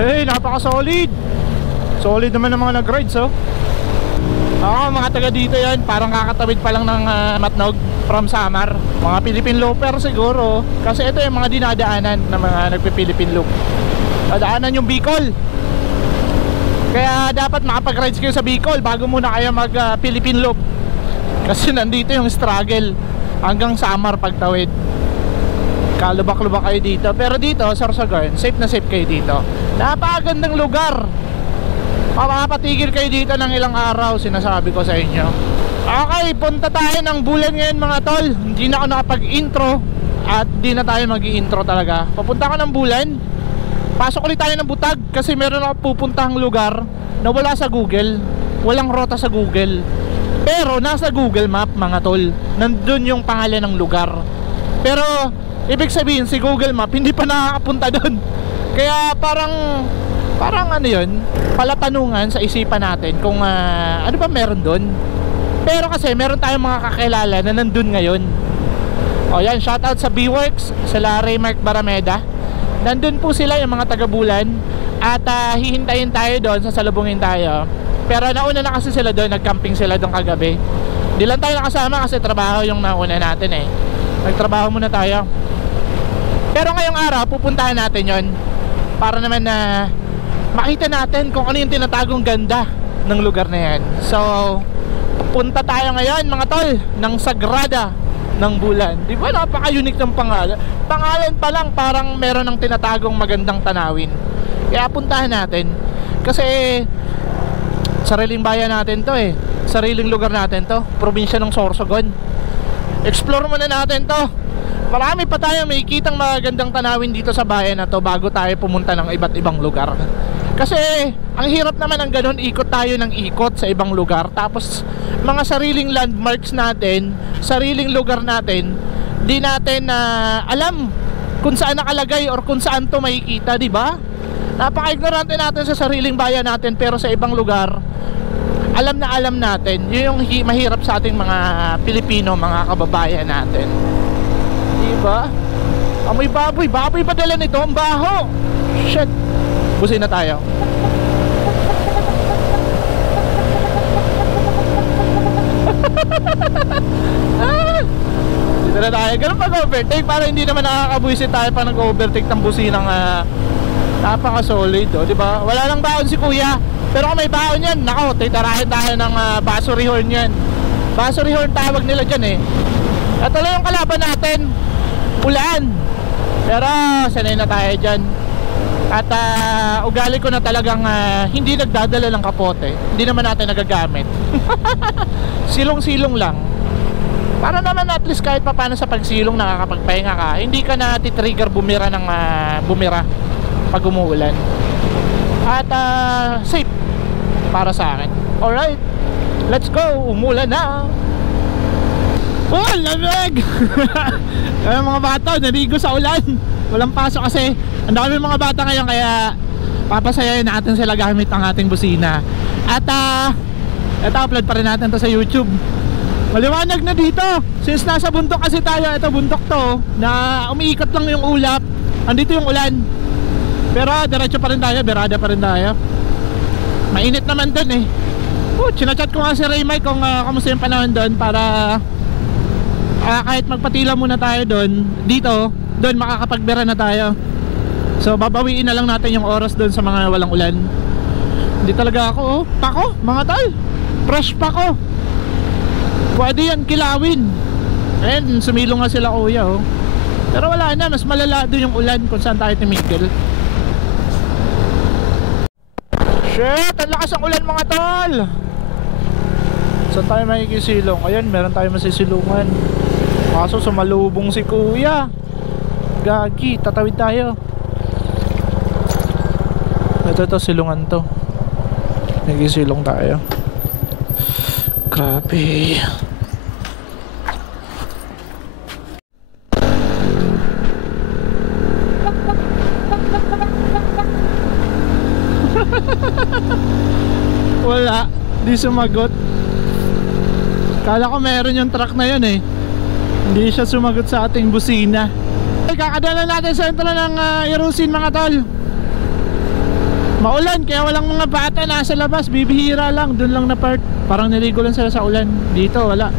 Eh, napaka-solid. Solid naman ng mga nag-rides, oh. Mga taga dito yan, parang kakatawid pa lang ng Matnog from Samar. Mga Philippine Looper siguro. Kasi ito yung mga dinadaanan ng mga nagpe-Philippine Loop. Dadaanan yung Bicol. Kaya dapat makapag-rides kayo sa Bicol bago muna kayo mag-Philippine Loop. Kasi nandito yung struggle hanggang Samar pagtawid. Kalubak-lubak kayo dito. Pero dito, Sorsogon, safe na safe kayo dito. Napakagandang lugar. Mapapatigil kayo dito ng ilang araw, sinasabi ko sa inyo. Okay, punta tayo ng Bulan ngayon mga tol. Hindi na ako nakapag-intro at di na tayo mag-i-intro talaga. Papunta ko ng Bulan. Pasok ulit tayo ng Butag kasi meron ako pupuntahang lugar na wala sa Google. Walang rota sa Google. Pero nasa Google Map mga tol. Nandun yung pangalan ng lugar. Pero ibig sabihin si Google Map hindi pa nakakapunta doon. Kaya parang ano yun, palatanungan sa isipan natin kung ano ba meron doon. Pero kasi meron tayong mga kakilala na nandun ngayon. O yan, shoutout sa B-Works, sila Raymark Barameda. Nandun po sila yung mga taga-Bulan. At hihintayin tayo doon, sasalubungin tayo. Pero nauna na kasi sila doon, nag-camping sila doon kagabi. Di lang tayo nakasama kasi trabaho yung nauna natin eh. Nagtrabaho muna tayo. Pero ngayong araw, pupuntahan natin yon para naman na makita natin kung ano yung tinatagong ganda ng lugar na yan. So, punta tayo ngayon mga tol ng Sagrada ng Bulan. Di ba napaka-unique ng pangalan? Pangalan pa lang parang meron ng tinatagong magandang tanawin. Kaya puntahan natin. Kasi sariling bayan natin to eh. Sariling lugar natin to. Probinsya ng Sorsogon. Explore muna natin to. Marami pa tayo makikitang magandang tanawin dito sa bayan na to bago tayo pumunta ng iba't ibang lugar. Kasi ang hirap naman ng ganun, ikot tayo ng ikot sa ibang lugar. Tapos mga sariling landmarks natin, sariling lugar natin, di natin alam kung saan nakalagay or kung saan to makikita, di ba? Napaka-ignorante natin sa sariling bayan natin, pero sa ibang lugar alam na alam natin. Yun yung mahirap sa ating mga Pilipino, mga kababayan natin. Di ba? Amoy baboy, baboy pa dala nito, ang baho. Shit. Busin na tayo. Dito na tayo. Ganun pag-overtake para hindi naman nakakabuisit tayo pa nag-overtake ng businang napaka-solid, oh, di ba? Wala nang baon si kuya. Pero kung may baon yan, nako, titarahin tayo ng basuri horn yan. Basuri horn tawag nila dyan eh. Ito lang yung kalaban natin, ulan. Pero sanay na tayo dyan. At ugali ko na talagang hindi nagdadala ng kapote. Hindi naman natin nagagamit. Silong-silong lang. Para naman at least kahit pa paano sa pagsilong nakakapagpahinga ka. Hindi ka na titrigger bumira ng bumira pag umuulan. At safe para sa akin. Alright, let's go. Umulan na. Oh, lamig. Kaya mga bata naligo sa ulan. Walang pasok kasi ang dami mga bata ngayon, kaya papasayahin natin sila gamit ang ating busina. At ito, upload pa rin natin to sa YouTube. Maliwanag na dito since nasa bundok kasi tayo. Ito bundok to na umiikot lang yung ulap. Andito yung ulan. Pero diretso pa rin tayo, berada pa rin tayo. Mainit naman dun eh. Chinachat ko nga si Ray Mike kung kamusta yung panahon dun para kahit magpatila muna tayo dun. Dito, dun makakapagbera na tayo. So babawiin na lang natin yung oras dun sa mga walang ulan. Hindi talaga ako, oh. Pako, mga tol. Fresh pako. Pwede yan kilawin. Ayan, sumilong nga sila kuya, oh. Pero wala na, mas malala dun yung ulan kung saan tayo tumigil. Shit, ang lakas ang ulan mga tol. Saan tayo makikisilong? Ayan, meron tayo masisilungan. Kaso sumalubong si kuya. Gagi, tatawid tayo. Ito silungan to. Nagisilong tayo. Grabe. Wala, di sumagot. Kala ko meron yung truck na yun eh. Hindi siya sumagot sa ating busina. Kakadala natin sa sentro ng Irusin mga tol. Maulan, kaya walang mga bata nasa labas. Bibihira lang, dun lang na part. Parang niligo lang sila sa ulan. Dito wala.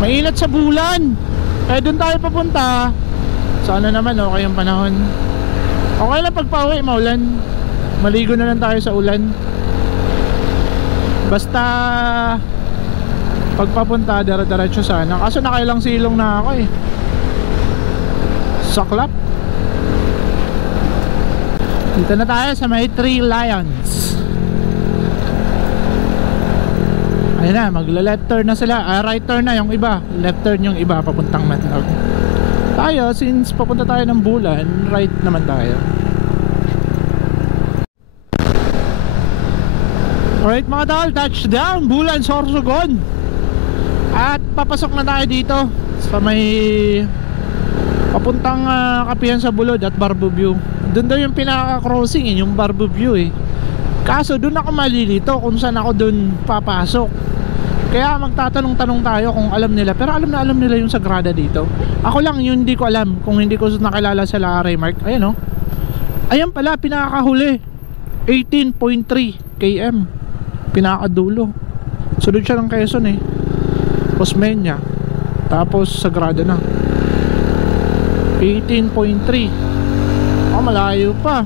Mainit sa bulan. Kaya dun tayo papunta. Sana naman okay yung panahon. Okay lang pag pauwi maulan. Maligo na lang tayo sa ulan. Basta pagpapunta dara-diretso sana. Kaso nakailang silong na ako eh. Saklap. Dito na tayo sa may Three Lions. Ayun na, magla-left turn na sila. Right turn na yung iba. Left turn yung iba papuntang Matnog. Tayo, since papunta tayo ng Bulan, right naman tayo. Alright mga tol, touchdown Bulan, Sorsogon. At papasok na tayo dito sa may papuntang Kapihan sa Bulod at Barbuview. Doon daw yung pinaka-crossing yung Barbuview eh. Kaso doon ako malilito kung saan ako doon papasok. Kaya magtatanong-tanong tayo kung alam nila. Pero alam na alam nila yung Sagrada dito. Ako lang yun hindi ko alam. Kung hindi ko nakilala sa Raymark. Ayan o. Ayan pala pinakahuli 18.3 km. Pinakadulo. Sunod siya ng Quezon eh. Osmeña. Tapos Sagrada na 18.3. Malayo pa.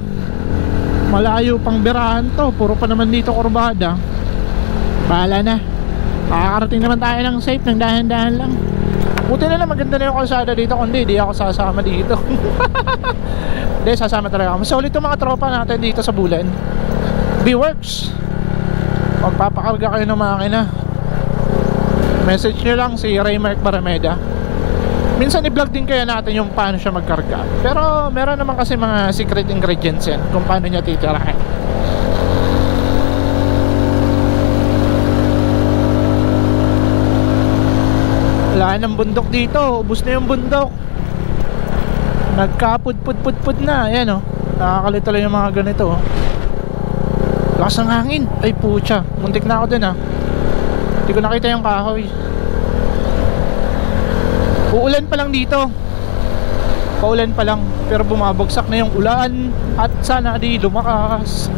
Malayo pang birahan to. Puro pa naman dito kurbada. Bahala na. Makakarating naman tayo ng safe, ng dahan-dahan lang. Buti na lang maganda na yung kalsada dito. Kundi di ako sasama dito. Hindi, sasama talaga ako. Masulit yung mga tropa natin dito sa Bulan. B-Works. Magpapakarga kayo ng makina. Message nyo lang si Raymark Barameda. Minsan i-vlog din kaya natin yung paano siya magkarga. Pero meron naman kasi mga secret ingredients yan kung paano niya titirahin. Wala nang bundok dito. Ubus na yung bundok. Nagkapud-pud-pud na. Ayan o. Nakakalito lang yung mga ganito o. Lakas ng hangin. Ay putya. Muntik na ako dun ha. Hindi ko nakita yung kahoy. Uulan pa lang dito. Paulan pa lang. Pero bumabagsak na yung ulan. At sana di lumakas.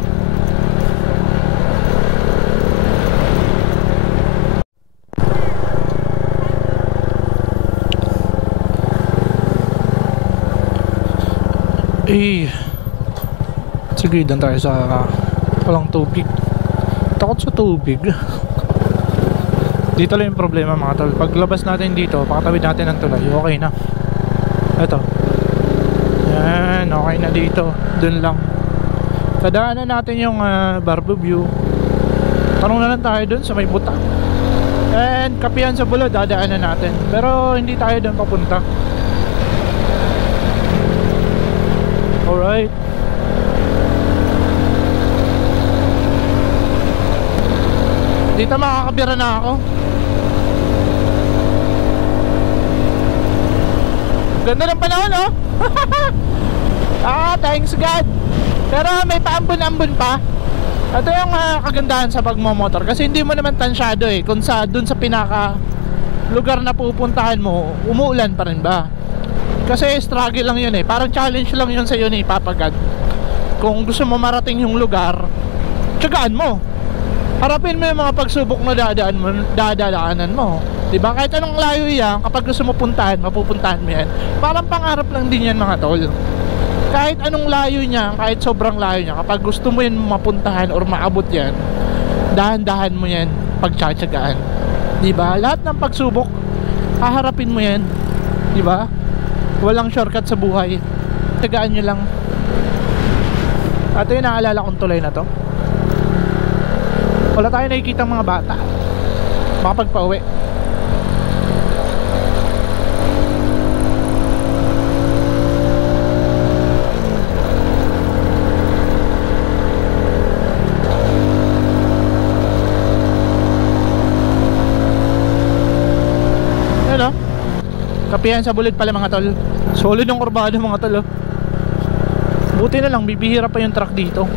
Eh, sige, doon tayo sa walang tubig. Takot sa tubig. Dito lang yung problema mga tol. Paglabas natin dito, pakatawid natin ng tulay, okay na. Ito. Yan, okay na dito. Doon lang. Kadaanan natin yung Barbuview. Tanong na lang tayo doon sa may buta. And Kapihan sa Bulod, dadaanan natin. Pero hindi tayo doon papunta. Alright. Dito makakabira na ako. Ganda ng panahon oh. Thanks God. Pero may paambon-ambon pa. Ito yung kagandahan sa pagmomotor. Kasi hindi mo naman tansyado eh kung sa dun sa pinaka lugar na pupuntahan mo, umuulan pa rin ba. Kasi struggle lang yun eh. Parang challenge lang yun sa iyo ni Papa God. Kung gusto mo marating yung lugar, tiyagaan mo. Harapin mo yung mga pagsubok na dadaanan mo. Diba? Kahit anong layo yan, kapag gusto mo puntahan, mapupuntahan mo yan. Parang pangarap lang din yan mga tol. Kahit anong layo niya, kahit sobrang layo niya, kapag gusto mo yan mapuntahan or maabot yan, dahan-dahan mo yan, pagtsatsagaan. Diba? Lahat ng pagsubok, haharapin mo yan. Diba? Walang shortcut sa buhay. Tsagaan nyo lang. Ito yung naalala kong tulay na to. Wala tayo nakikita mga bata makapagpauwi. Ano? Kapihan sa Bulod pala mga tol. Solid ng kurbado mga tol oh. Buti na lang bibihira pa yung truck dito.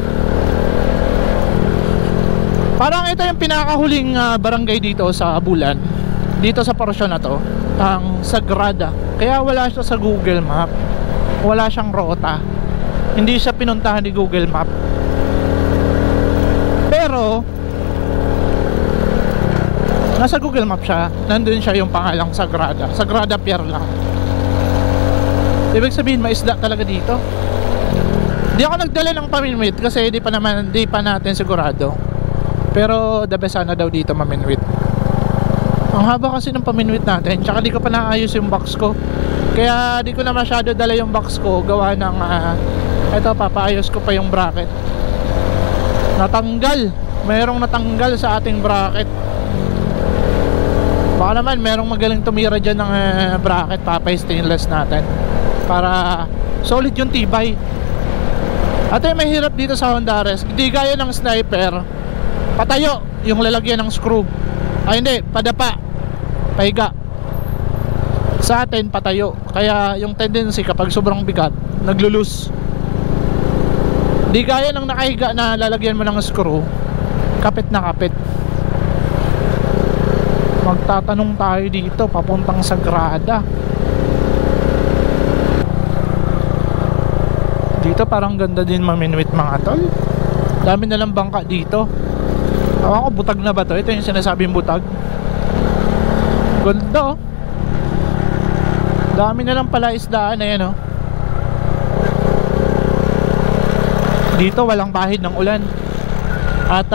Parang ito yung pinakahuling barangay dito sa Bulan. Dito sa portion na to, ang Sagrada. Kaya wala siya sa Google Map. Wala siyang rota. Hindi siya pinuntahan ni Google Map. Nasa Google Map siya. Nandun siya yung pangalang Sagrada. Sagrada Pier lang. Ibig sabihin may isda talaga dito. Di ako nagdala ng paminwit kasi di pa natin sigurado. Pero the best sana daw dito maminwit. Ang haba kasi ng paminwit natin. Tsaka di ko pa naayos yung box ko. Kaya di ko na masyado dala yung box ko. Gawa ng eto, papaayos ko pa yung bracket. Natanggal. Mayroong natanggal sa ating bracket. Baka naman merong magaling tumira dyan ng bracket. Papay-stainless natin para solid yung tibay. At yung mahirap dito sa Honda RS, hindi gaya ng Sniper, patayo yung lalagyan ng screw. Ay hindi, padapa, pahiga. Sa atin patayo. Kaya yung tendency kapag sobrang bigat, naglulus. Hindi gaya ng nakahiga na lalagyan mo ng screw, kapit na kapit. Magtatanong tayo dito papuntang Sagrada. Dito parang ganda din maminwit mga tol. Dami na lang bangka dito. Ewan ko, butag na ba to? Ito yung sinasabing butag. Ganda oh. Dami na lang pala isdaan. Ayan oh. Dito walang bahid ng ulan. At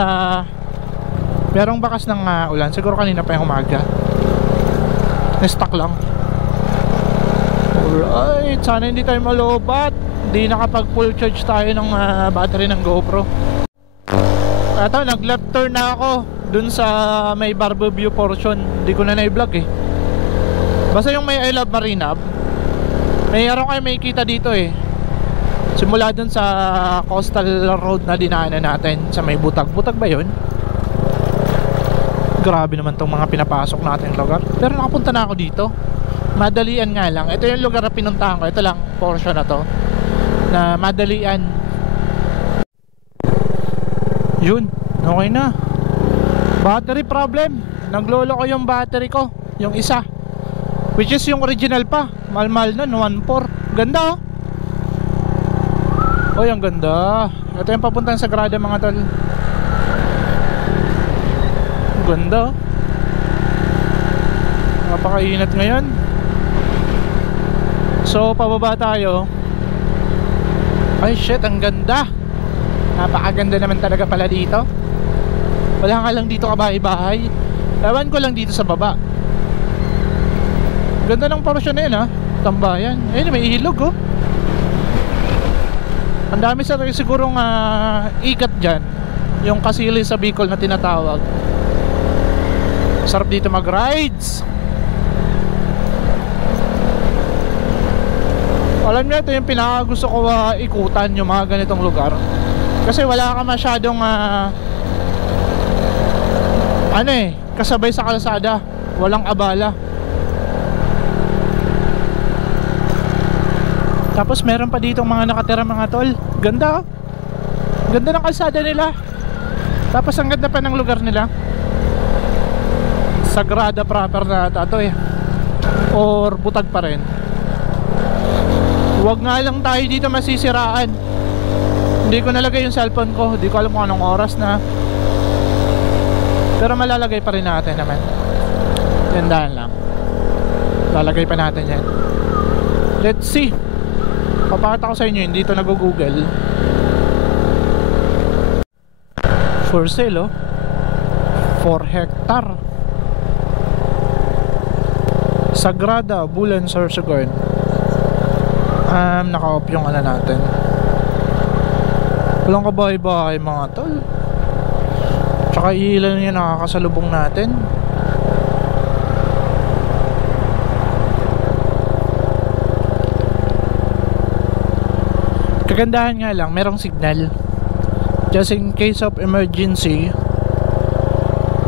merong bakas ng ulan. Siguro kanina pa yung umaga. Na-stuck lang. Alright, sana hindi tayo malobat. Hindi nakapag full charge tayo ng battery ng GoPro. Eto, nag left turn na ako dun sa may barbecue portion. Hindi ko na na-vlog eh. Basta yung may I Love Marina, may araw kayo may kita dito eh. Simula dun sa coastal road na dinaanan natin sa may butag. Butag ba yun? Grabe naman tong mga pinapasok natin lugar. Pero nakapunta na ako dito. Madalian nga lang. Ito yung lugar na pinuntahan ko. Ito lang, portion na to na madalian. Yun, okay na. Battery problem. Naglolo ko yung battery ko, yung isa, which is yung original pa. Mahal-mahal na, 1.4. Ganda oh. Oh, yung ganda. Ito yung papuntang Sagrada mga tol. Ganda oh. Napakainat ngayon. So pababa tayo. Ay shit, ang ganda. Napakaganda naman talaga pala dito. Wala nga lang dito kabahay-bahay. Ewan ko lang dito sa baba. Ganda ng portion na yun ha. Tambayan. Ayun, may ilog oh. Ang dami sa sigurong ikat dyan. Yung kasili sa Bicol na tinatawag. Sarap dito mag-rides. Alam niyo, ito yung pinakagusto ko ikutan, yung mga ganitong lugar. Kasi wala ka masyadong kasabay sa kalsada. Walang abala. Tapos meron pa ditong mga nakatira mga tol. Ganda oh. Ganda ng kalsada nila. Tapos ang ganda pa ng lugar nila. Sagrada proper na ito eh. Or butag pa rin. Huwag nga lang tayo dito masisiraan. Hindi ko nalagay yung cellphone ko. Hindi ko alam kung anong oras na. Pero malalagay pa rin natin naman. Tandaan lang. Lalagay pa natin yan. Let's see. Papakita ko sa inyo. Hindi ito nag-google. For sale oh. 4 hectare. Sagrada Bulan Sorsogon. Naka-off yung ano natin. Walang kabahay-bahay mga tol. Tsaka ilan yung nakakasalubong natin. Kagandahan nga lang, merong signal. Just in case of emergency,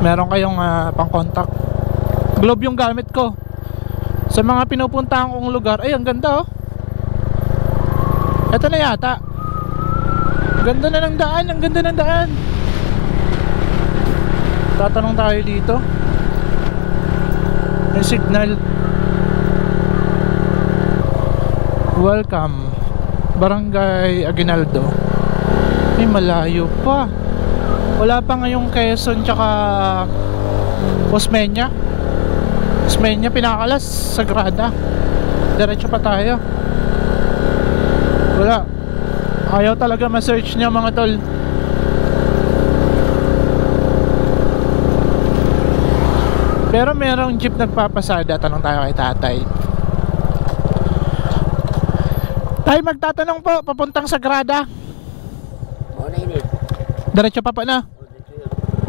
meron kayong pang contact. Globe yung gamit ko. Sa mga pinupuntahan kong lugar, ay ang ganda oh. Ito na yata. Ganda na ng daan, ang ganda ng daan. Tatanong tayo dito. May signal. Welcome Barangay Aguinaldo. May malayo pa. Wala pa ngayong Quezon tsaka Osmeña. Osmeña, Pinakalas, Sagrada. Diretso pa tayo. Wala. Ayaw talaga ma-search niya mga tol. Pero merong jeep nagpapasada. Tanong tayo kay tatay. Tay, magtatanong po, papuntang Sagrada. Diretso pa na.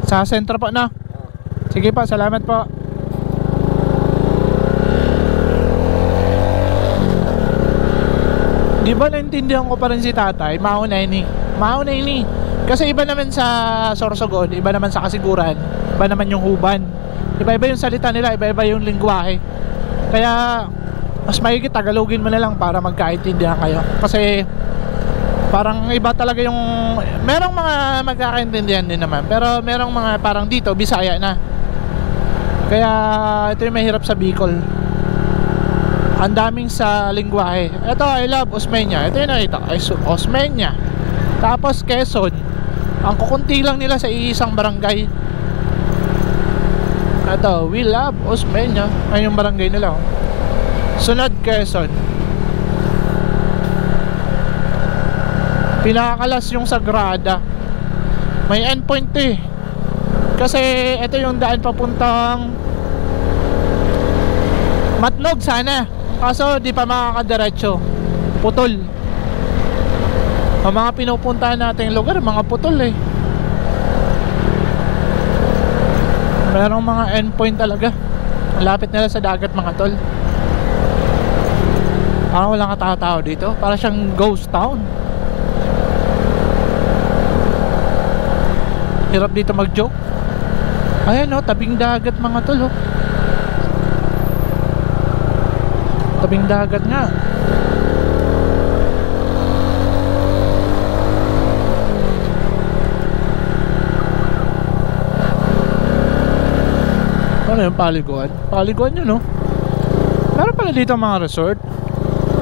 Sa sentro pa na. Sige pa, salamat po. Di ba naintindihan ko pa rin si tatay? Mauna ini. Kasi iba naman sa Sorsogon, iba naman sa Kasiguran, iba naman yung Huban. Iba-iba yung salita nila, iba-iba yung lingwahe. Kaya mas mahigit Tagalogin mo na lang para magkaintindihan kayo. Kasi parang iba talaga yung... Merong mga magkakaintindihan din naman, pero merong mga parang dito Bisaya na. Kaya ito yung mahirap sa Bicol. Ang daming sa lingwahe. Ito, I love Osmeña. Ito yung nakita, Osmeña. Tapos Quezon. Ang kukunti lang nila sa isang barangay. Ito, we love Osmeña. Ay yung barangay nila. Sunod, Quezon. Pinakalas yung Sagrada. May endpoint eh. Kasi ito yung daan papuntang Matnog sana. Kaso di pa makakadiretso. Putol. Ang mga pinupuntahan nating lugar, mga putol eh. Merong mga endpoint talaga. Malapit nila sa dagat mga tol. Parang walang katao-tao dito. Parang siyang ghost town. Hirap dito mag-joke. Ayan o, tabing dagat mga tol oh. Tabing dagat nga. Ano yung paliguan? Paliguan yun no? Meron pala dito mga resort.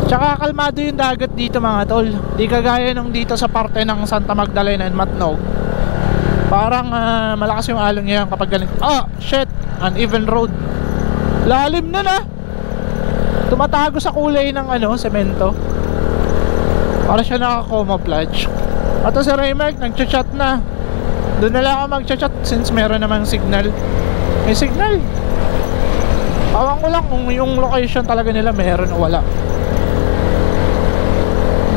Tsaka kalmado yung dagat dito mga tol. Di kagaya nung dito sa parte ng Santa Magdalena and Matnog. Parang malakas yung alon ngayon kapag ganito. Ah, shit, uneven road. Lalim na na. Tumatago sa kulay ng semento. Para siya naka-camouflage. At si Raymark nagchat-chat na. Doon na lang ako magchat-chat since meron namang signal. May signal. Awan ko lang kung yung location talaga nila meron o wala.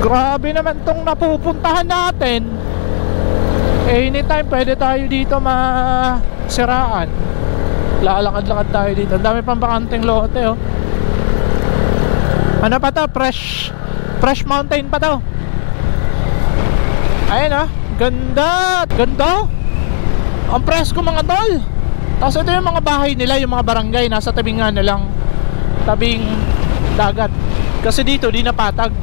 Grabe naman tong napupuntahan natin. Anytime pwede tayo dito masiraan. Lalakad-lakad tayo dito. Ang dami pang bakanteng lote oh. Ano pa to? Fresh mountain pa to. Ayan oh. Ganda. Ganda. Ang presko mga tol. Tapos ito yung mga bahay nila, yung mga barangay. Nasa tabing nga na lang. Tabing dagat. Kasi dito di napatag.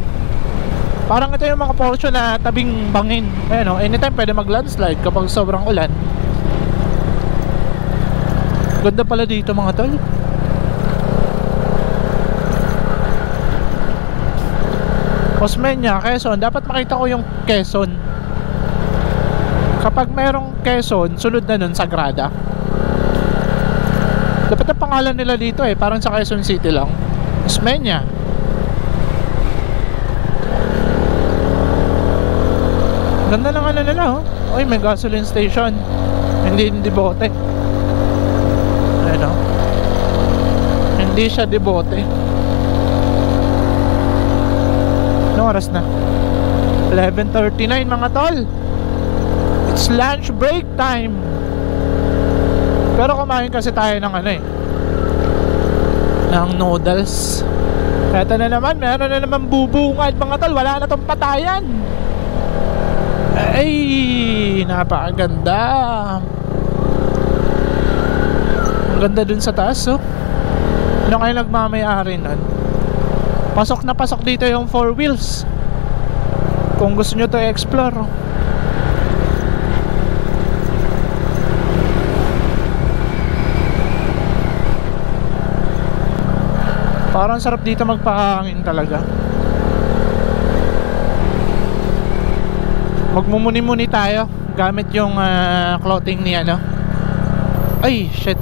Parang ito yung mga portion na tabing bangin. Ayan oh. Anytime pwede mag landslide kapag sobrang ulan. Ganda pala dito mga tol. Osmeña, Quezon. Dapat makita ko yung Quezon. Kapag merong Quezon, sunod na nun Sagrada. Dapat ang pangalan nila dito eh, parang sa Quezon City lang. Osmeña. Ganda ng nila oh. Uy, may gasoline station. Hindi bote. Ayun oh. Hindi siya dibote. Anong oras na? 11:39 mga tol. It's lunch break time. Pero kumain kasi tayo ng ng noodles. Eto na naman, meron na naman bubungad mga tol. Wala na tong patayan. Ay, napakaganda. Ang ganda dun sa taas oh. Ano kayo nagmamayari nun? Pasok na pasok dito yung 4 wheels. Kung gusto nyo to explore oh. Parang sarap dito magpahangin talaga. Magmumuni-muni tayo gamit yung clothing ni Ay shit.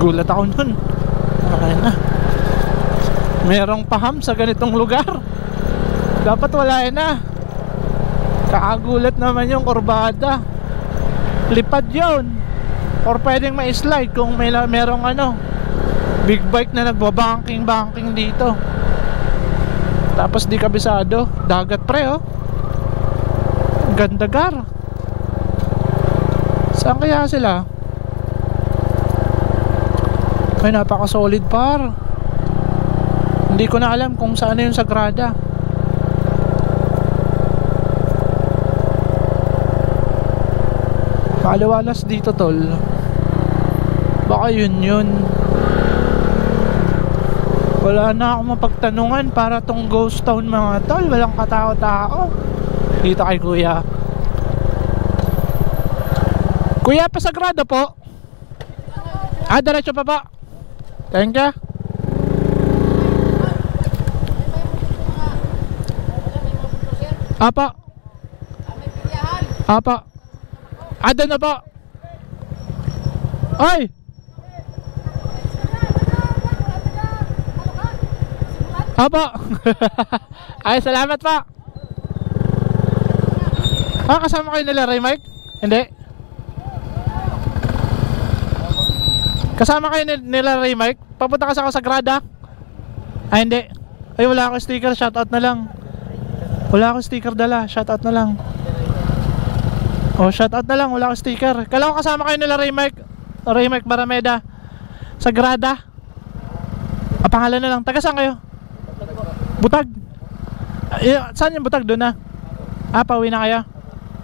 Gulat ako nun. Okay na. Merong paham sa ganitong lugar. Dapat wala na. Kakagulat naman yung kurbada. Lipad yun. Or pwedeng ma-slide kung merong ano, big bike na nagbabanking dito. Tapos di kabisado. Dagat pre oh. Gandagar. Saan kaya sila? Ay, napaka-solid par. Hindi ko na alam kung saan yung Sagrada. Paliwalas dito tol. Baka yun. Wala na akong mapagtanungan para tong ghost town mga tol. Walang katao-tao. Dito kay kuya. Kuya, pa Sagrada po. Diretso pa po. Thank you. Apa. Apa. Doon na po. Ay. Apa. Ay, salamat pa. Kasama kayo nila Ray Mike? Hindi. Kasama kayo nila Ray Mike? Papunta ka sa Sagrada? Ay, hindi. Ay, wala akong sticker. Shoutout na lang. Wala akong sticker dala. Shoutout na lang. Oh, shoutout na lang. Wala akong sticker. Kala ko kasama kayo nila Ray Mike. Ray Mike Barameda. Sagrada. Pangalan na lang. Taga saan kayo? Butag. Saan yung Butag? Doon na. Pauwi na kayo.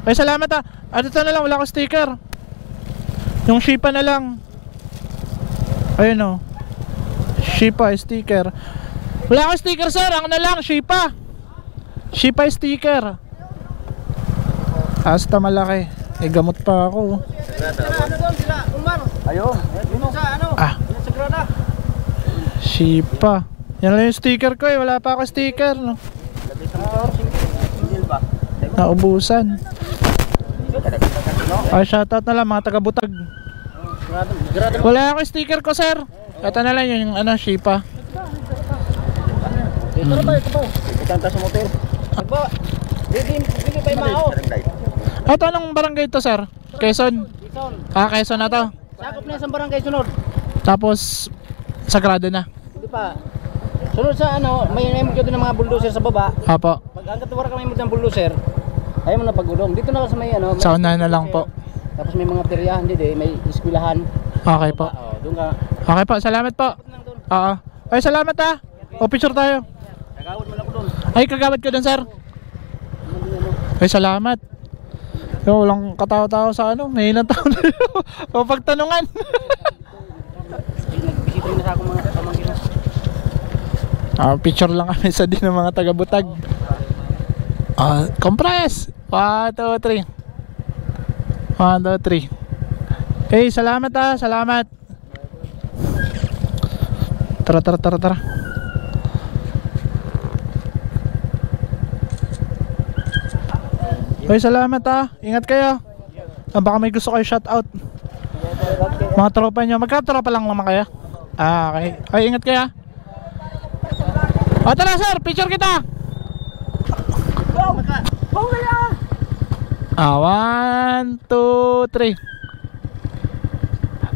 Ay, salamat ah. Dito na lang. Wala akong sticker. Yung Shipa na lang. Ayun o. Shipa sticker. Wala akong sticker sir. Ang na lang Shipa. Shipa sticker. Hasta malaki. Gamot pa ako. Ayun. Sagrada. Shipa. Yan lang yung sticker ko eh. Wala pa ako sticker no? Naubusan. Ay, shoutout na lang mga taga Butag. Wala ako sticker ko sir. Ito na lang yung ano, Shipa. Ito ba? Ikanta sa motel. Hindi pa yung mao. Ito anong barangay to sir? Quezon? Quezon na to. Sakop na isang barangay sunod. Tapos Sagrada na. Hindi pa. Sunod sa ano, may mo ng mga bulldozer sa baba. Apo. Pag hanggat wala kami ng bulldozer, ayaw mo na pagulong. Dito na lang sa may ano. Sa unahan na lang po. Tapos may mga peryahan dito, may eskwelahan. Okay po. Doon ka. Okay po, salamat po. Oo. Ay, salamat ah. O picture tayo. Kagawad mo lang ko doon. Ay, kagawad ko doon sir. Ay, salamat. Yo, walang katao-tao sa ano. May ilang tao na yun. Pagtanungan. Nagbisita rin na sa akong mga pamangkin. Picture lang kami sa din ng mga taga-Butag. Compress. 1, 2, 3. 1, 2, 3. Hey, salamat ah. Salamat. Tara. Hey, salamat ah. Ingat kayo. Baka may gusto kayo shoutout. Mga tropa nyo. Magka-tropa lang naman kayo? Okay. Ay, ingat kayo. Tara sir, picture kita. 1, 2, 3.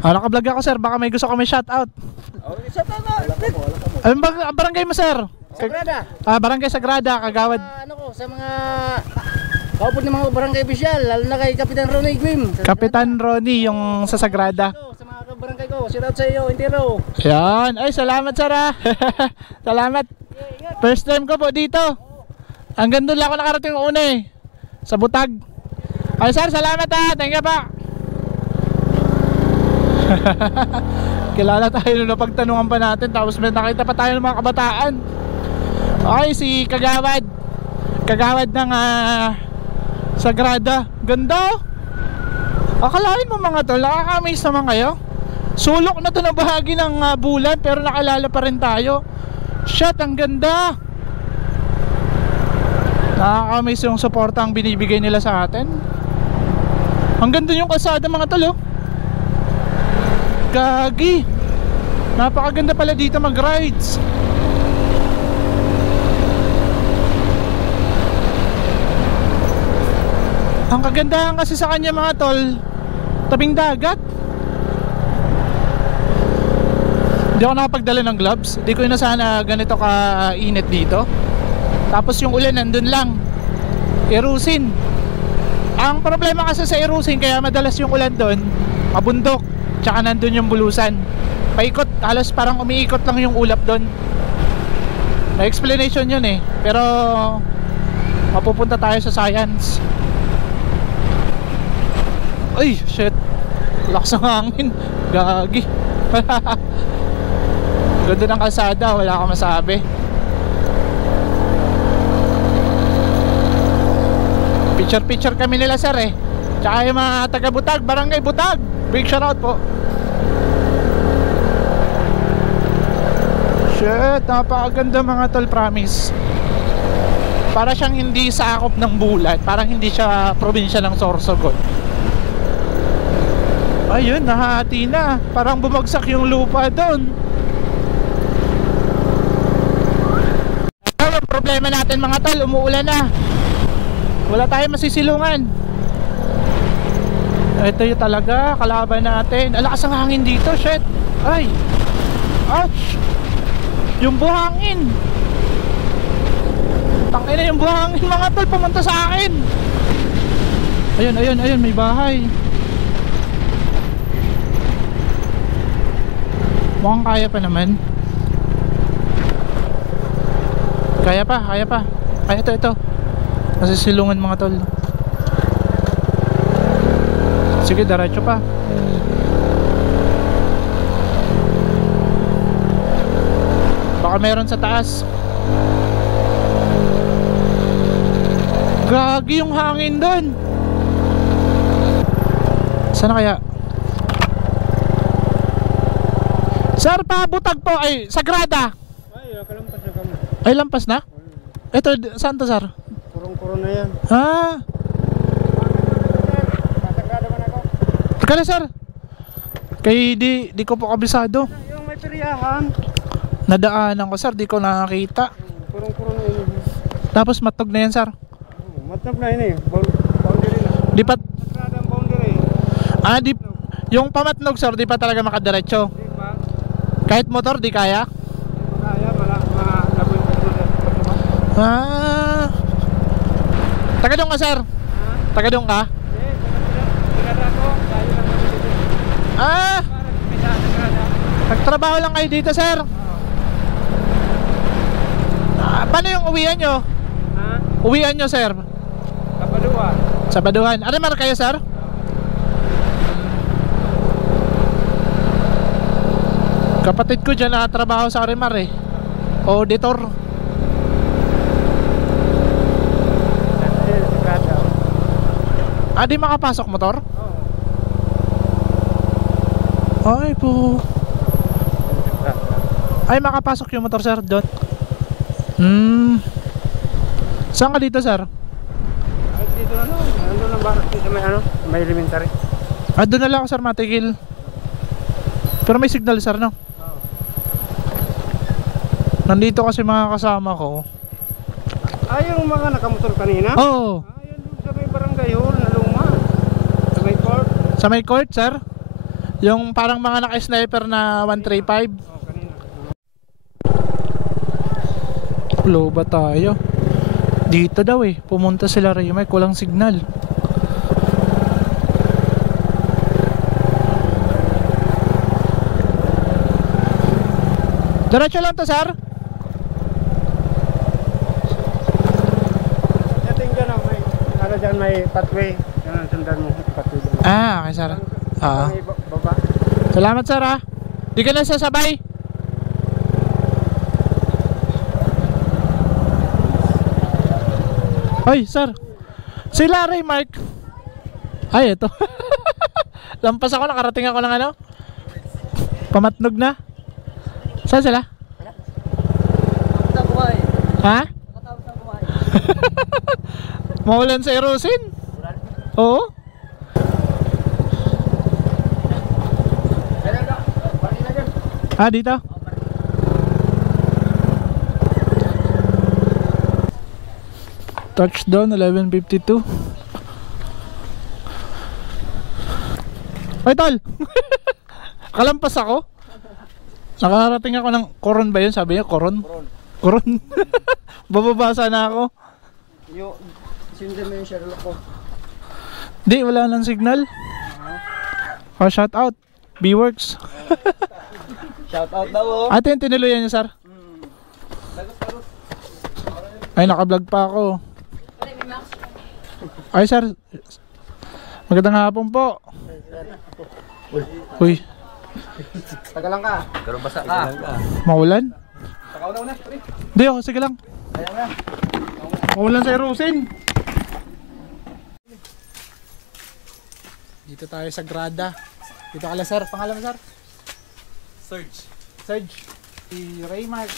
Naka-vlog ako sir, baka may gusto kami shoutout. Ano ba barangay mo sir? Sagrada. Barangay Sagrada, Kagawad. Ano ko sa mga kaupod ng mga barangay opisyal, lalo na kay Kapitan Ronnie Guim. Kapitan Ronnie yung sa Sagrada. Sa mga barangay ko, shout out sa iyo, Intero. Yan, ay salamat sir ah. Salamat. First time ko po dito. Hanggang doon lang ako nakarating una eh. Sa Butag. Ay sir, salamat ah. Thank you pa. Kilala tayo nung napagtanungan pa natin. Tapos may nakita pa tayo ng mga kabataan. Okay, si Kagawad. Kagawad ng Sagrada. Ganda oh. Akalain mo mga tol, nakaka-amaze naman kayo. Sulok na to ng bahagi ng bulan, pero nakalala pa rin tayo. Shit, ang ganda. Nakaka-amaze yung suportang binibigay nila sa atin. Ang ganda yung kalsada mga tol oh. Gagi. Napakaganda pala dito mag-rides. Ang kagandahan kasi sa kanya mga tol, tabing dagat. Hindi ako nakapagdala ng gloves. Hindi ko inasahan ganito ka-init dito. Tapos yung ulan nandun lang, Irusin. Ang problema kasi sa Irusin, kaya madalas yung ulan doon, mabundok, tsaka nandun yung bulusan. Paikot, halos parang umiikot lang yung ulap doon. May explanation yun eh. Pero mapupunta tayo sa science. Ay, shit. Lakas ng hangin. Gagi. Ganda ng kalsada, wala akong masabi. Picture kami nila sir eh. Tsaka yung mga taga Butag, Barangay Butag. Big shoutout po. Shit, napakaganda mga tol, promise. Para siyang hindi sakop ng Bulat. Parang hindi siya probinsya ng Sorsogon. Ayun, nahati na. Parang bumagsak yung lupa doon. Ang problema natin mga tol, umuulan na. Wala tayong masisilungan. Ito yung talaga kalaban natin. Alakas ang hangin dito, shit. Ay, ouch. Yung buhangin. Tangina yung buhangin mga tol, pumunta sa akin. Ayun, may bahay. Mukhang kaya pa naman. Kaya pa. Ay, ito. Masisilungan mga tol. Sige, diretso pa. Baka meron sa taas. Gagi yung hangin doon. Sana kaya? Sir, pabutag po. Ay, Sagrada. Ay, kalampas na kami. Ay, lampas na? Ito, saan to sir? Kurong-kurong na yan. Ah. Sagrada man ako. Teka na sir. Kay di ko po kabisado. Yung may peryahan. Nadaanan ko sir, di ko nakakita. Kurong-kurong na yun. Tapos matnog na yan sir. Matnog na yun eh. Boundary na. Di pa, Sagrada ang boundary. yung pamatnog sir, di pa talaga makadiretso. Di ba? Kahit motor, di kaya? Kaya laboy ko na. Ah. Taga doon ka sir? Taga doon ka? Pinara ko. Tayo lang kami dito. Ah. Para kumita sa Sagrada. Nagtrabaho lang kayo dito sir? Paano yung uwian nyo? Ha? Uwian nyo sir? Kapadua. Sa Baduhan. Ano mar kayo sir? Kapatid ko dyan nakatrabaho sa Arimar eh. Auditor. Di makapasok motor? Ay po. Ay makapasok yung motor sir doon. Saan ka dito sir? Ay, dito ano lang ba? Dito may elementary. Doon na lang ako sir matigil. Pero may signal sir no? Nandito kasi mga kasama ko. Yung mga nakamotor kanina? Oo. Yan doon sa may barangay hall na luma. Sa may court. Sa may court sir? Yung parang mga naka-sniper na 135. Kanina. Low ba tayo? Dito daw eh. Pumunta sila rin. May kulang signal. Diretso lang to sir? Dyan may pathway. Yan ang sundan mo. Pathway dyan. Okay sir. May baba. Salamat sir ha. Di ka na sasabay. Ay sir. Si Larry Mark. Ay ito. Lampas ako, nakarating ako ng ano. Pamatnog na. Saan sila? Ha? Maulan sa Irusin? Oo. Dito? Touchdown 11:52. Ay tol. Kalampas ako. Nakarating ako ng Coron ba yun? Sabi niya Coron? Coron. Bababasa na ako. Yung sindan mo yung Sherlock ko. Di, wala nang signal. Shout out B-Works. Shout out daw oh. Ate yung tinuluyan niya sir. Ay naka-vlog pa ako. Ay sir, magandang hapon po. Uy, Tagalan ka. Pero basa ka. maulan? Takaw na una. Hindi ako, sige lang. Ayaw na. Maulan sa Erosin. Dito tayo sa Grada. Dito ka lang sir, pangalan mo sir? Serge. Si Raymark.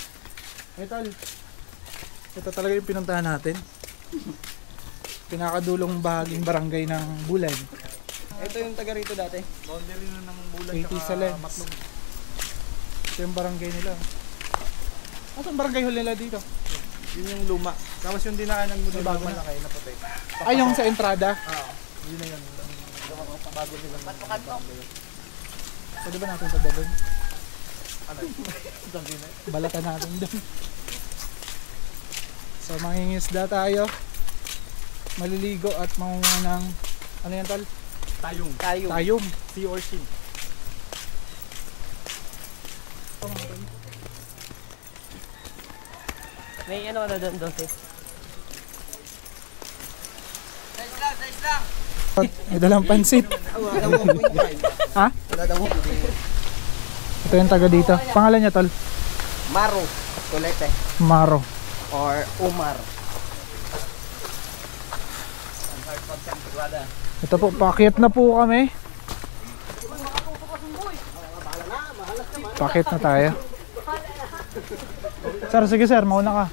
Ito talaga yung pinuntahan natin. Pinakadulong bahaging barangay ng Bulan. Ito yung taga rito dati. Boundary na ng Bulan. 80 sa lens. Ito yung barangay nila. Asan barangay hall nila dito? Yun yung luma. Tapos yung dinaanan mo doon bago malaki na puti. Ay, yung sa entrada? Oo. Yun na yun. Bago nila. Pwede ba natin sa dalon? Balatan natin doon. So mangingisda tayo. Maliligo at mangunga ng ano yan tol? Tayong. Sea urchin. May ano na doon doon. May dalang pansit. Ha? Ito yung taga dito. Pangalan niya tol? Maro. Colete. Maro. Or Umar. Ito po, paakyat na po kami. Paakyat na tayo. Sir, sige sir, mauna ka.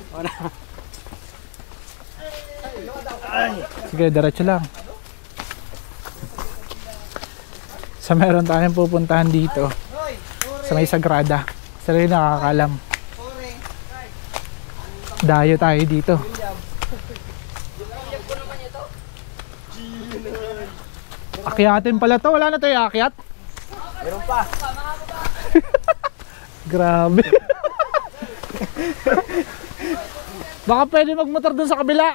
Sige, diretso lang. So meron tayong pupuntahan dito sa may Sagrada. Sa rin nakakalam. Dayo tayo dito. Akyatin pala to, wala na tayo akyat. Meron pa. Grabe. Baka pwede magmotor dun sa kabila.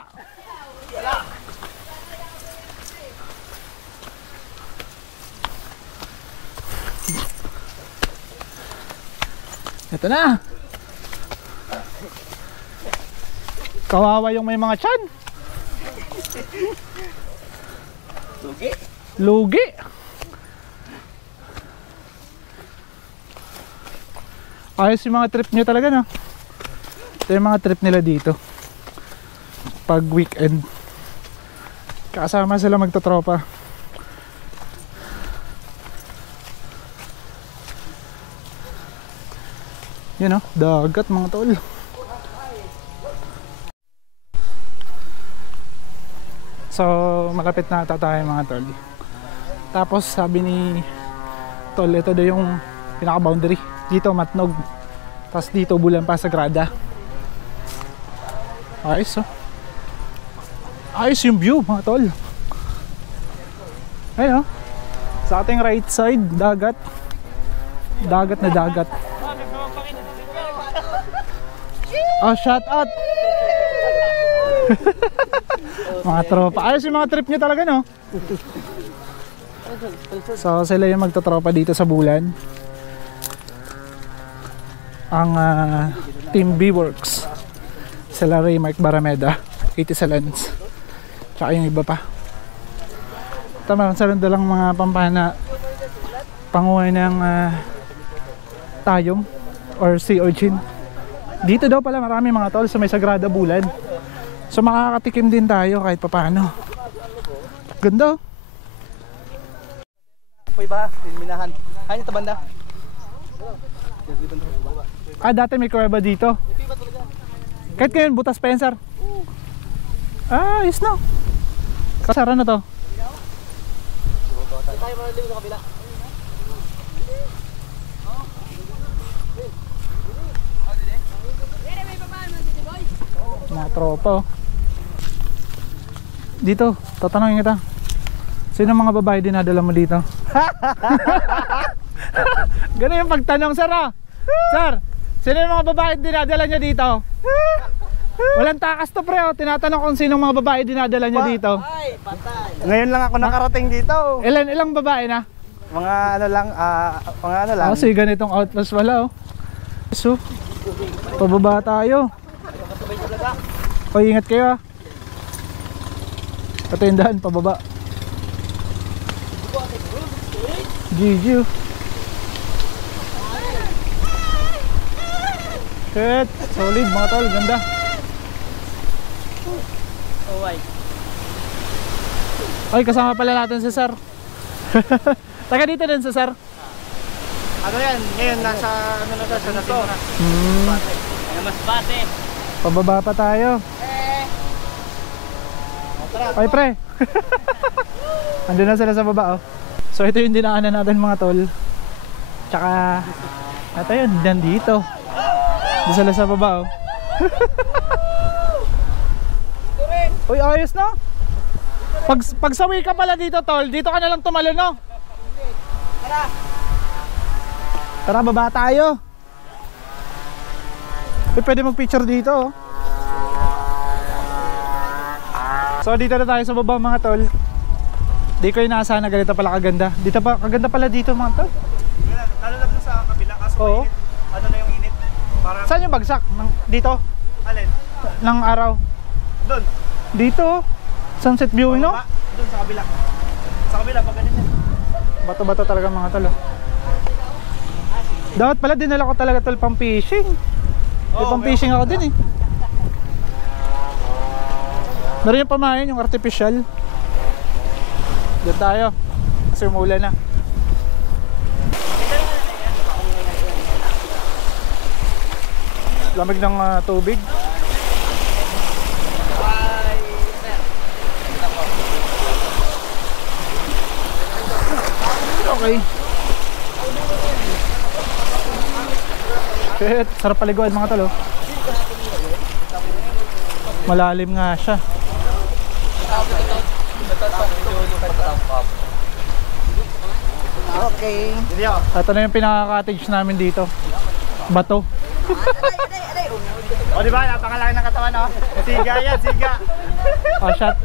Ito na. Kawawa yung may mga tiyan. Lugi. Ayos yung mga trip nyo talaga no. Ito yung mga trip nila dito pag weekend. Kasama sila magtotropa. Yun o, dagat mga tol. So malapit na ata tayo mga tol. Tapos sabi ni tol, ito daw yung pinaka boundary. Dito Matnog. Tapos dito Bulan pa Sagrada. Ayos oh. Ayos yung view mga tol. Ayun oh. Sa ating right side, dagat. Dagat na dagat. Oh, shout out. Mga tropa. Ayos yung mga trip nyo talaga no. So sila yung magtotropa dito sa Bulan. Ang Team B-Works. Sila Raymark Barameda, 80 sa lens. Tsaka yung iba pa. Tama, sarang dalang mga pampana panguhay ng tayong or sea urchin. Dito daw pala marami mga tol sa may Sagrada Bulan. So makakatikim din tayo kahit papaano. Ganda. Poy ba? Minahan. Hay ito banda. Dati may kuweba dito. Kahit ngayon butas pa yan sir. Ayos na. Kasara na to. Tayo maliliw sa kabila. Mga tropa oh. Dito, tatanungin kita. Sino mga babae dinadala mo dito? Ganun yung pagtanong, sir ah. Sir, sino yung mga babae dinadala nyo dito? Walang takas to pre oh. Tinatanong kung sino mga babae dinadala nyo dito. Ay, patay. Ngayon lang ako nakarating dito. Ilang babae na? Mga ano lang, mga ano lang. Kasi ganitong outpost wala oh. So, pababa tayo. O ingat kayo ah. Patindahan, pababa. GG. Shit, solid mga tol, ganda. Oh, why? Oy, kasama pala natin si sir. Taga dito din si sir. Ano yan? Ngayon nasa ano na to, sa Natimura. Mas bate. Pababa pa tayo. Oy pre. Andun na sila sa baba oh. So ito yung dinaanan natin mga tol. Tsaka ito yun, nandito. Doon sila sa baba oh. Uy, ayos no? Pagsawi ka pala dito tol, dito ka na lang tumalon no? Tara, baba tayo. Uy, pwede mag-picture dito oh. So dito na tayo sa baba mga tol. Di ko inaasahan na ganito pala kaganda. Dito pa, kaganda pala dito mga tol. Lalo lang sa kabila kaso Oo. mainit. Ano na yung init? Parang Saan yung bagsak? Dito? alin? Ng araw? Doon. Dito? Sunset view no? Doon sa kabila. Sa kabila pag ganito. Bato-bato talaga mga tol oh. Dapat pala dinala ko talaga tol pang fishing. May pang fishing ako din eh. Meron yung pamain, yung artificial. Doon tayo. Kasi umuulan na. Lamig ng tubig. Okay. Shit, sarap paliguan mga talo. Malalim nga siya. Okay. Ito na yung pinaka-cottage namin dito. Bato. O di ba? Napakalaki ng katawan oh. Siga yan, siga. Oh, shot.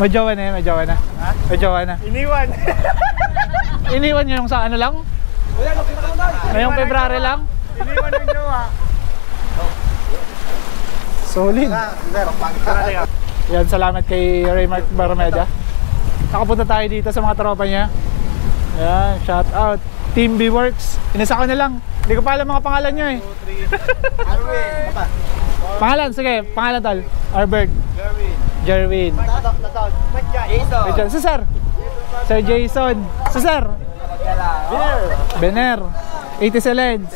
May jowa na yun, may jowa na. Ha? May jowa na. Iniwan. Iniwan nyo yung sa ano lang? Ngayong February lang? Iniwan ng jowa. Solid. Yan, salamat kay Raymark Barmeda. Nakapunta tayo dito sa mga tropa niya. Yan, shout out. Team B Works. Inisa ko na lang. Hindi ko pa alam mga pangalan nyo eh. Arwin. Pangalan, sige. Pangalan tol. Arbert. Jerwin. Jason. Si Sir. Sir Jason. Si Sir. Bener. 80 Lens.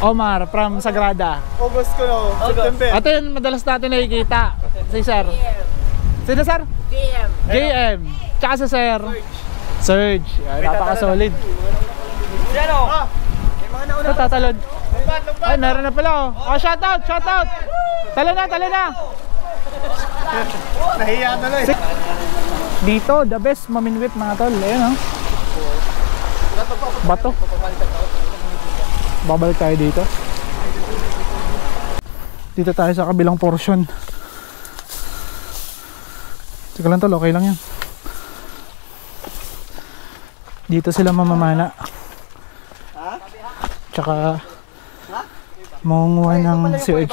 Omar from Sagrada. August ko no. September. Ito yung madalas natin nakikita. Si Sir. Sino Sir? JM. Tsaka si Sir. Serge. Napaka-solid. Yan o. Ito tatalon. Ay, meron na pala oh. Oh, shout out, shout out. Talo na, talo na. Nahiya na lang. Dito, the best maminwit mga tol. Ayan oh. Bato. Babalik tayo dito. Dito tayo sa kabilang portion. Teka lang tol, okay lang yan. Dito sila mamamana. Tsaka mangunguha ng sewage.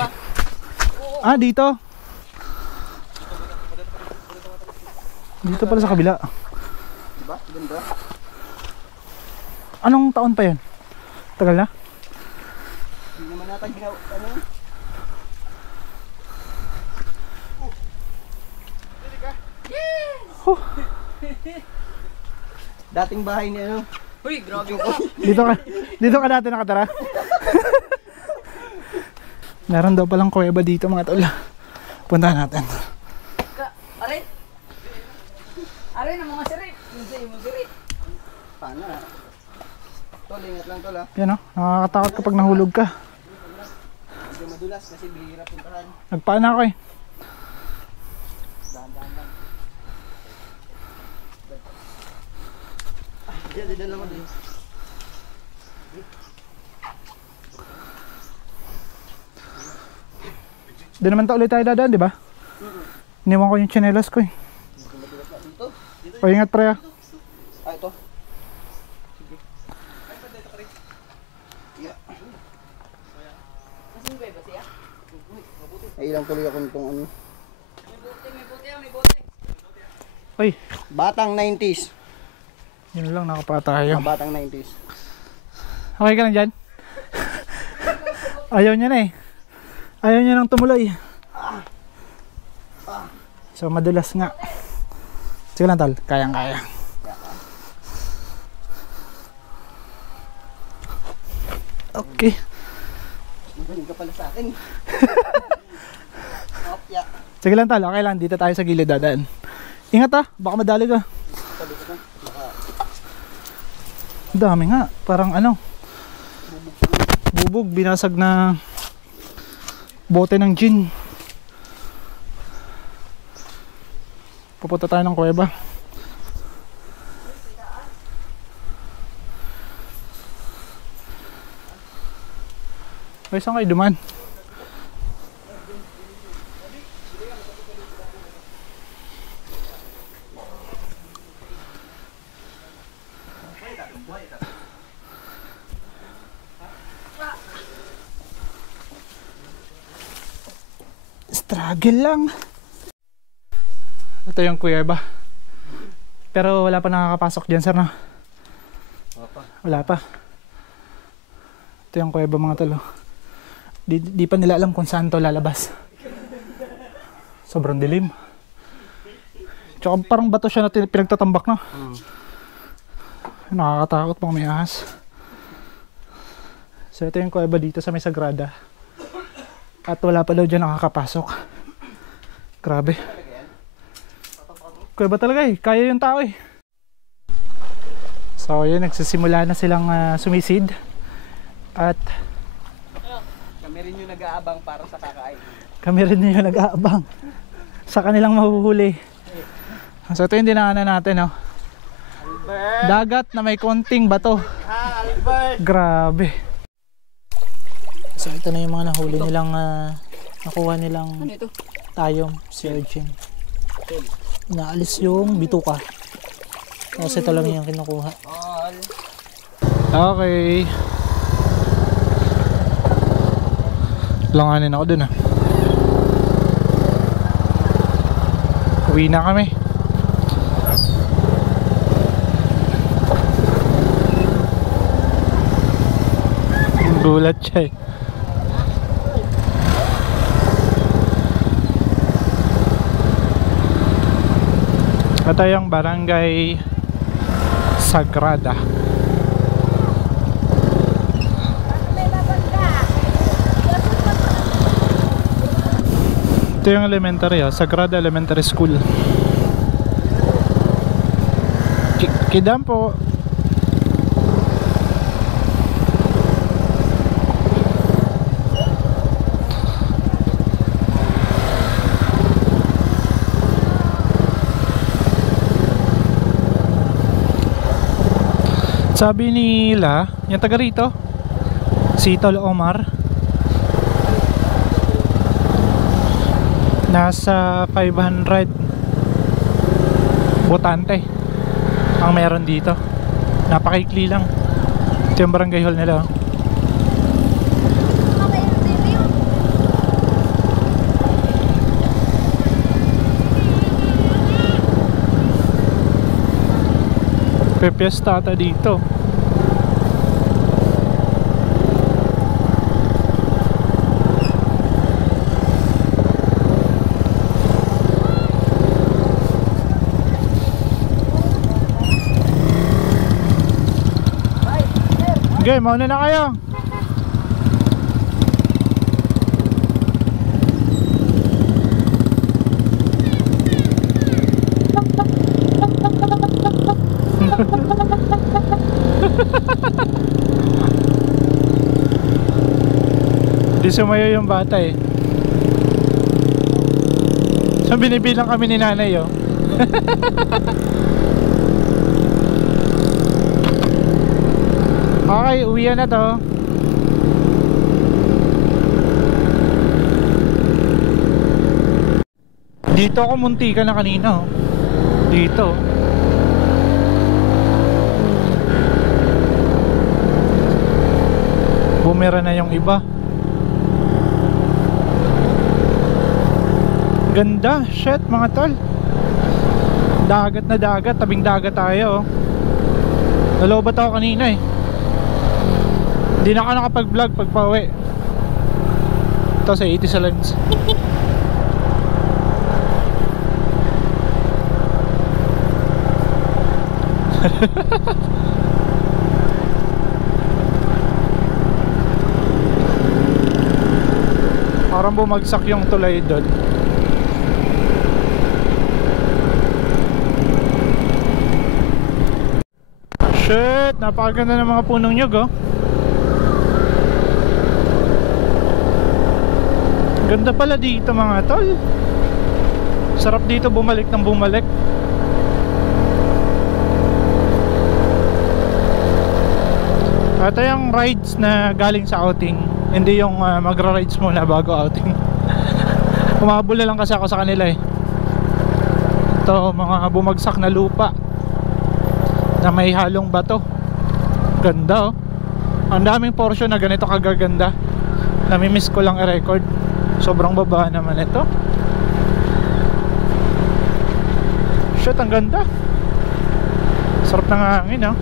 Ah, dito. Dito pala sa kabila. Anong taon pa yan? Tagal na? Hindi naman natin ginawa. Ano? Huh. Dating bahay ni ano? Uy, grabe ko. Dito ka dati nakatara. Meron daw palang kuweba dito mga tol. Puntahan natin. Aray! Aray ng mga sirit! Yung mga sirit! Paano na? Tol, ingat lang tol ha. Yan o, nakakatakot kapag nahulog ka. madulas kasi bihira puntahan. Nagpaan ako eh. Dahan-dahan lang. Diyan, diyan lang ako din. Di naman ulit tayo dadaan, di ba? Iniwan ko yung tsinelas ko eh. Dito. O ingat pre ah. Ah, ito. Sige. Yeah. Kasi ba siya? Ay, ilang tuloy ako nitong ano. May bote. Uy, Batang 90s. yun lang nakapa tayo. Batang 90s. Okay ka lang dyan? Ayaw niya na eh. Ayaw niya nang tumuloy. So madulas nga. Sige lang tol, kayang-kaya. Okay. Magaling ka pala sa akin. Opya. Sige lang tol, okay lang. Dito tayo sa gilid dadaan. Ingat ah, baka madali ka. Dami nga, parang ano. Bubog, binasag na bote ng gin. Pupunta tayo ng kuweba. Ay, saan kayo duman? Struggle lang. Ito yung kuweba. Pero wala pa nakakapasok dyan, sir, no? Wala pa. Ito yung kuweba, mga talo. Di pa nila alam kung saan to lalabas. Sobrang dilim. Tsaka parang bato siya na pinagtatambak, no? Nakakatakot pang may ahas. So ito yung kuweba dito sa may Sagrada. At wala pa daw dyan nakakapasok. Grabe. Kuweba talaga eh. Kaya yung tao eh. So yun, nagsisimula na silang sumisid. At Kami rin yung nag-aabang para sa kakain. kami rin yung nag-aabang sa kanilang mahuhuli. So ito yung dinaanan natin, no? Albert! Dagat na may konting bato. Ha, Albert! Grabe. So ito na yung mga nahuli nilang nakuha nilang Ano ito? tayong surgeon. Naalis yung bituka. Kasi ito lang yung kinukuha. All. Okay. Langanin ako dun ah. Uwi na kami. Gulat siya eh. Ito yung barangay Sagrada. Ito yung elementary, Sagrada Elementary School. Kidam po. Sabi nila, yung taga rito, si Tol Omar, nasa 500 botante ang meron dito. Napakaikli lang. Ito yung barangay hall nila. Pepiesta ata dito. Okay, mauna na kayo. Di sumayo yung bata eh. So binibilang kami ni nanay oh. Okay, uwi na to. Dito ako muntika na kanina oh. Dito. Bumira na yung iba. Ganda, shit mga tol. Dagat na dagat, tabing dagat tayo oh. Nalobat ako kanina eh. Hindi na ako nakapag-vlog pag pauwi. Ito sa 80 sa lens. Parang bumagsak yung tulay doon. Shit, napakaganda ng mga punong nyug oh. Ganda pala dito mga tol. Sarap dito bumalik ng bumalik. Ito yung rides na galing sa outing. Hindi yung magra-rides muna bago outing. Kumabula lang kasi ako sa kanila eh. Ito mga bumagsak na lupa na may halong bato. Ganda oh. Ang daming portion na ganito kagaganda. Namimiss ko lang i-record. Sobrang baba naman ito. Shit, ang ganda. Sarap ng hangin oh.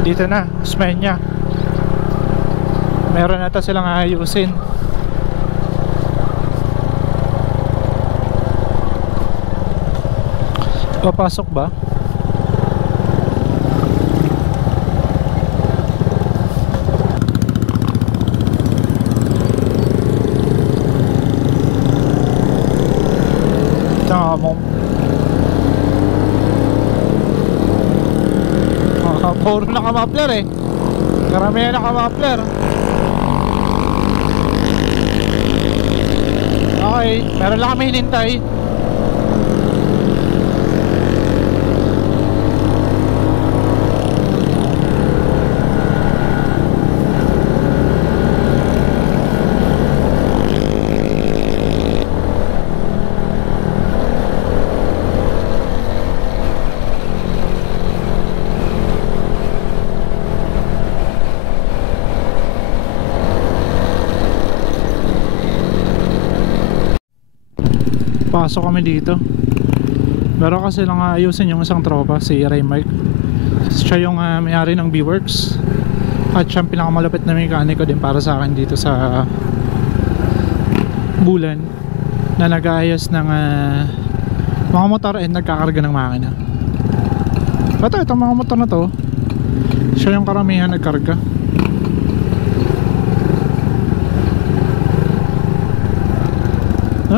Dito na, Osmeña. Meron na ito silang ayusin. Papasok ba? Tama mo. Puro naka-muffler eh. Karamihan naka-muffler. Okay, meron lang kami hinintay. Pasok kami dito. Pero kasi lang ayusin yung isang tropa, si Ray Mike. Siya yung may-ari ng B-Works. At siya ang pinakamalapit na mekaniko din para sa akin dito sa Bulan, na nag-aayos ng mga motor and nagkakarga ng makina. Itong mga motor na to, siya yung karamihan nagkarga.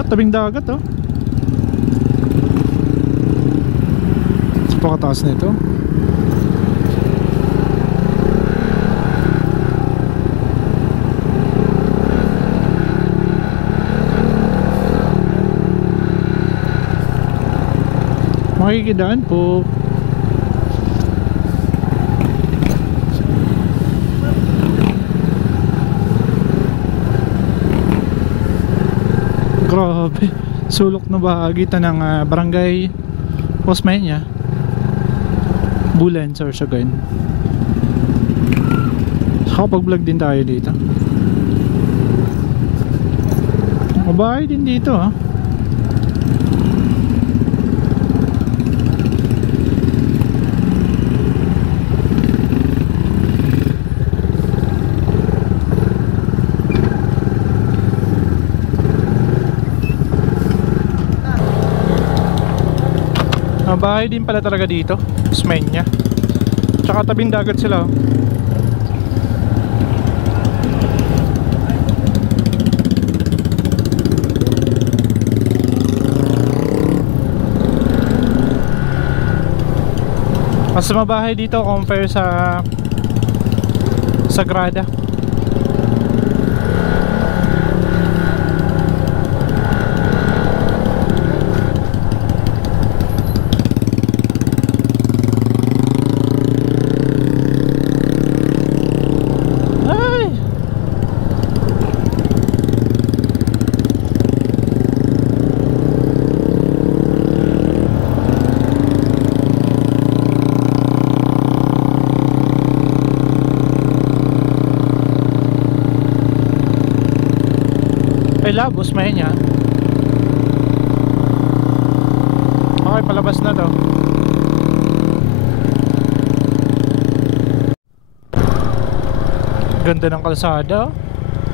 Tabing dagat oh. Pakataas nito. Makikidaan po. Grabe, sulok na bahagi ito ng barangay Osmeña, Bulan, Sorsogon. Nakapag-vlog din tayo dito. Mabahay din dito ah. Bahay din pala talaga dito, Osmeña. Tsaka tabing dagat sila oh. Mas mabahay dito compare sa Sagrada. Ay! Ay labos may niya. Okay, palabas na to. Ganda ng kalsada.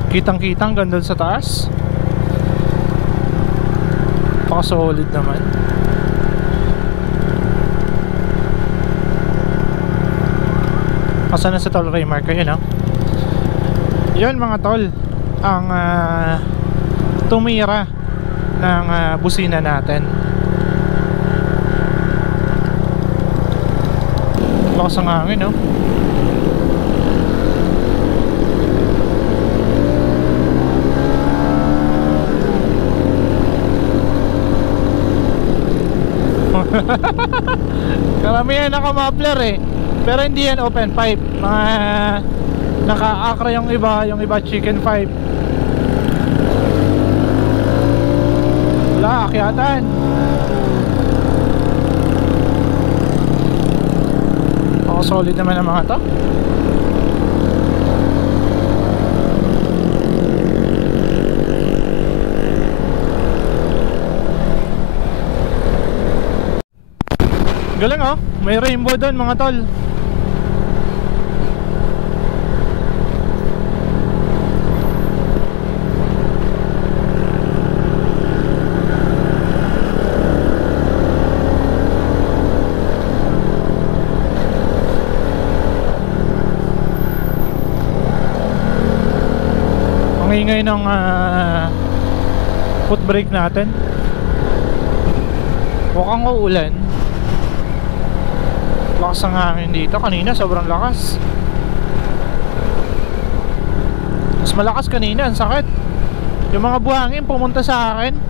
Kitang-kitang ganda sa taas. Paka-solid naman. Asa na sa tol Raymark yun, no? Yun mga tol, ang tumira ng busina natin. Lakas ang hangin, no? Karamihan naka-muffler eh. Pero hindi yan open pipe. Mga naka-akra yung iba chicken pipe. Wala, akyatan. Ako solid naman ang mga to. Galing oh, may rainbow doon mga tol. Ang ingay ng foot brake natin. Mukhang uulan. Lakas ang hangin dito. Kanina sobrang lakas. Mas malakas kanina, ang sakit. Yung mga buhangin pumunta sa akin.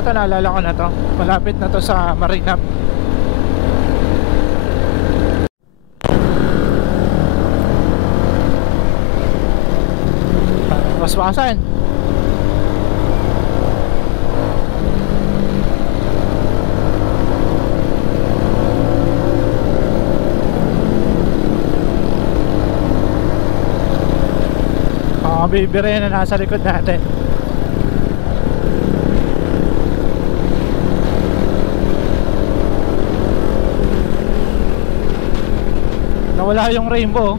Ito, naalala ko na to. Malapit na to sa Marinap. Waswasan. Bibire na nasa likod natin. Nawala yung rainbow.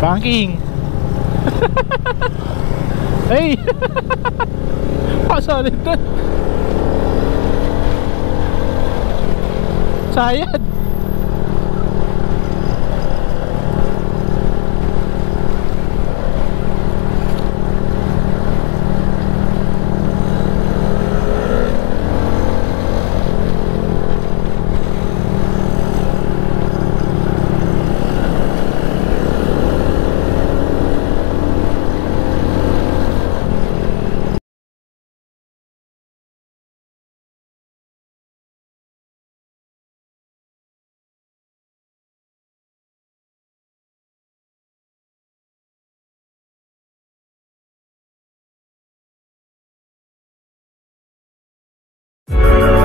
Banking. Hey. Pasalit na. Sayad. Bye.